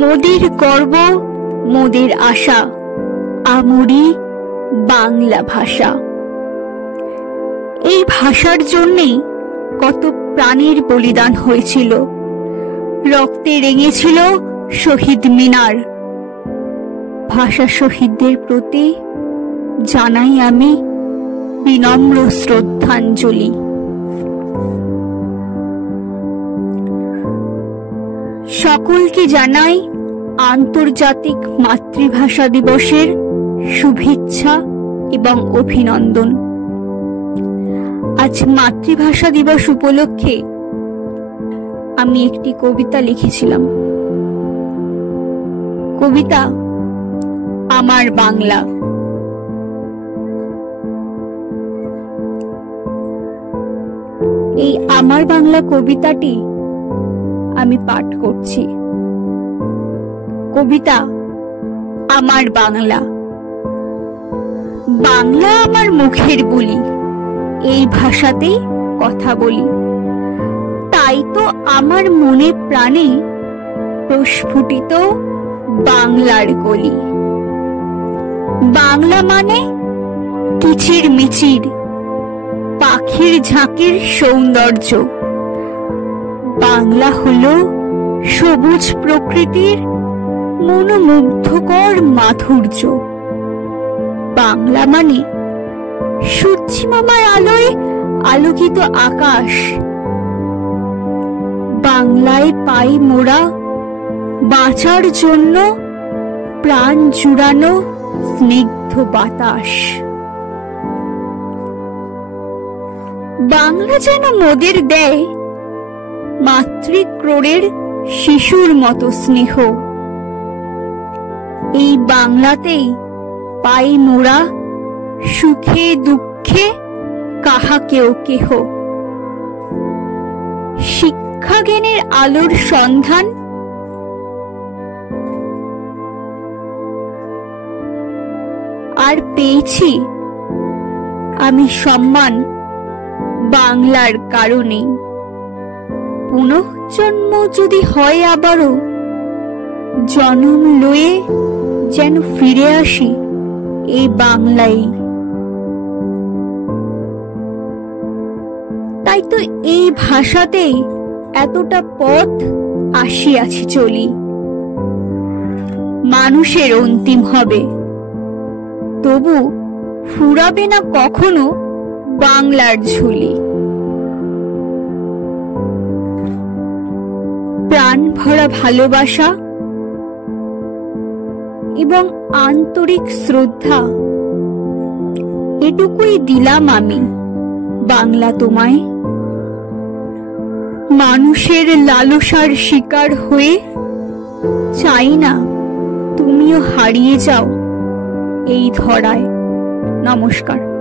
মোদের গর্ব, মোদের আশা, আমরি বাংলা ভাষা। এই ভাষার জন্যেই কত প্রাণের বলিদান হয়েছিল, রক্তে রেঙেছিল শহীদ মিনার। ভাষা শহীদদের প্রতি জানাই আমি বিনম্র শ্রদ্ধাঞ্জলি। সকলকে জানাই আন্তর্জাতিক মাতৃভাষা দিবসের শুভেচ্ছা এবং অভিনন্দন। আজ মাতৃভাষা দিবস উপলক্ষে আমি একটি কবিতা লিখেছিলাম। কবিতা আমার বাংলা। এই আমার বাংলা কবিতাটি আমি পাঠ করছি। কবিতা আমার বাংলা। বাংলা আমার মুখের বুলি, এই ভাষাতেই কথা বলি। তাই তো আমার মনে প্রাণে প্রস্ফুটিত বাংলার কলি। বাংলা মানে কিচির মিচির পাখির ঝাঁকের সৌন্দর্য। বাংলা হলো সবুজ প্রকৃতির মনোমুগ্ধকর মাধুর্য। বাংলা মানে সূর্যিমামার আলোয় আলোকিত আকাশ। বাংলায় পাই মোরা বাঁচার জন্য প্রাণ জুড়ানো স্নিগ্ধ বাতাস। বাংলা যেন মোদের দেয় মাতৃক্রোড়ের শিশুর মতো স্নেহ। এই বাংলাতেই পাই মোরা সুখে দুঃখে কাহাকেও কেহ। শিক্ষা জ্ঞানের আলোর সন্ধান আর পেয়েছি আমি সম্মান বাংলার কারণে। পুনঃজন্ম যদি হয় আবারও, জন্ম লয়ে যেন ফিরে আসি এই বাংলায়। তাই তো এই ভাষাতেই এতটা পথ আসিয়াছি চলি। মানুষের অন্তিম হবে, তবু ফুরাবে না কখনো বাংলার ঝুলি। প্রাণ ভরা ভালোবাসা এবং আন্তরিক শ্রদ্ধা এটুকুই দিলাম আমি বাংলা তোমায়। মানুষের লালসার শিকার হয়ে চাই না তুমিও হারিয়ে যাও এই ধরায়। নমস্কার।